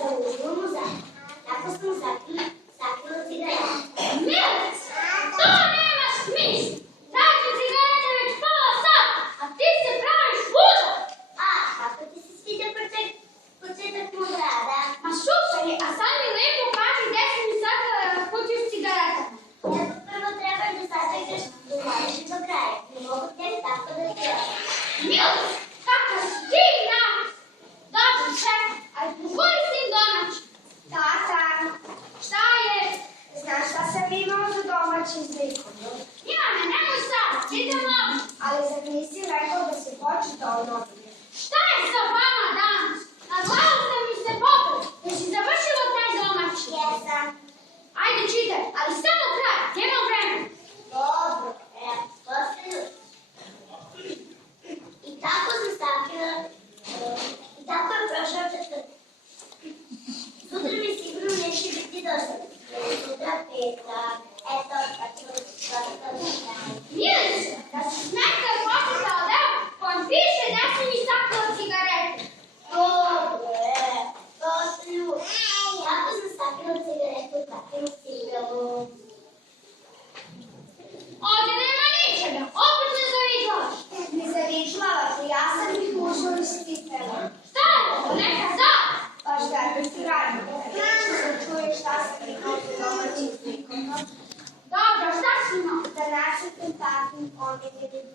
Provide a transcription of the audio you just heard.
za uzmom muzej. Tako smo sakrila cigareta. Milic, to nema smisla. Traži cigareta već pola sata, a ti se praviš luda. Kako ti se sviđa početak mog rada? Ma super je, a sad mi lepo kaži gde si mi sakrila kutiju s cigaretama. Prvo trebaš da sačekaš da umoriš do kraja. Ne mogu tek tako da ti radi. Milic, kako si ti napis? Dobro, čekaj, ali pogovori s tim domaćim. Tata, Šta je? znaš šta sam imao za domaćim zlikom? Ivane, nemoj sad, idem ovo. Ali zar nisi rekao da se počitao novine? Šta je sa vama danas? Na glavu ste mi se popeli. Jesi završila taj domaći? Jesam. Ajde čitaj, ali samo kraj, nema vremena. Dobro, posliju. I tako sam sakrila, i tako je prošao četvrtak. Sutra mi sigurno neće biti dosadno. Sutra petak, eto, pa ćemo Milice, da si nekada počitao deo kojem piše da si mi sakrila cigaretu. posliju. Tako sam sakrila cigaretu u kakvom cipelu. Ovdje nema ničega, opet ne zaviđavaš. Ne zavičlavaš, ja sam ih ušao iz cipela. Šta je ovo, neka zada? Baš da ti radim. Nećeš da čuješ šta sam imao za domaćim zlikom. Dobro, šta si imao? Da našetim tatim omiljenim